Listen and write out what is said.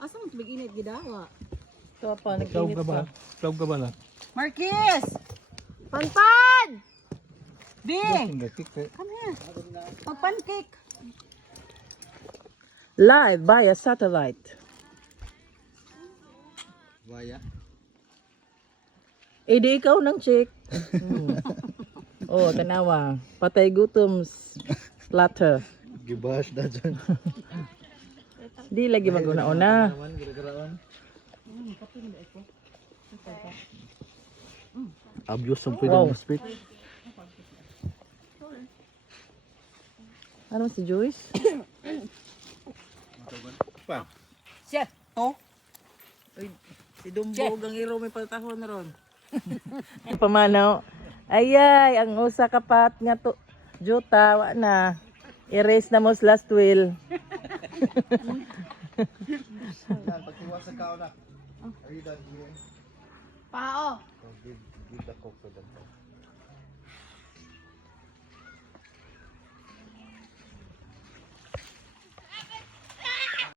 Asa mo tubig init gidawa? Ito pa, nag-init pa. Tawag ka ba na? Marquis! Panpan! Bing! Come here. Pag-pancake. Live via satellite. Waya. Eh, di ikaw ng chick. Oh, tanawa. Patay gutom platter. Gibash na dyan. Di lagi maguna-una. Abuse ng freedom Wow. of speech. Ano si Joyce? Siya, to. Uy, si Dumbog ang iro may patahon na ron. Pamanaw. Ayay, ang usa ka pat nga to. Juta, wa na. Erase na mo last will. Pagkiwas sa kao na. Are you done here? Pao. Give the coke to them.